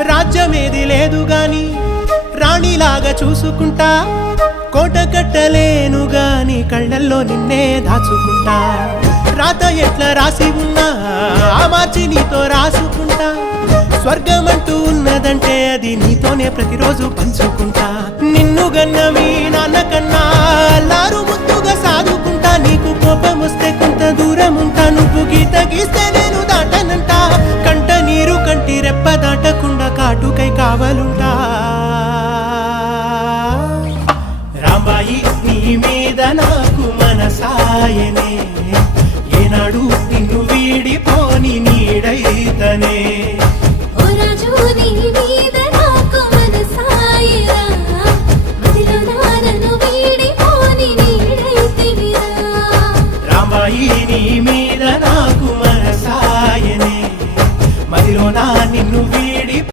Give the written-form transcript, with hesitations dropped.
రాజ్యమేది లేదు గాని రాణిలాగా చూసుకుంటా, కోట కట్టలేను గాని కళ్ళల్లో నిన్నే దాచుకుంటా. రాత ఎట్లా రాసి ఉన్నా ఆ మార్చి నీతో రాసుకుంటా. స్వర్గమంటూ ఉన్నదంటే అది నీతోనే ప్రతిరోజు పంచుకుంటా. నిన్ను గన్న మీ నాన్న కన్నా అల్లారు ముద్దుగా సాదుకుంటా. నీకు కోపం వస్తే కొంత దూరం ఉంటా, నువ్వు గీత గీస్తే నేను దాటనంటా. కంట నీరు కంటి రెప్ప దాటకుండా కాటుకై కావలుంటా. రాంబాయి నీ మీద నాకు మనసాయనే, ఏనాడు నిన్ను వీడిపోని నీడైతనే.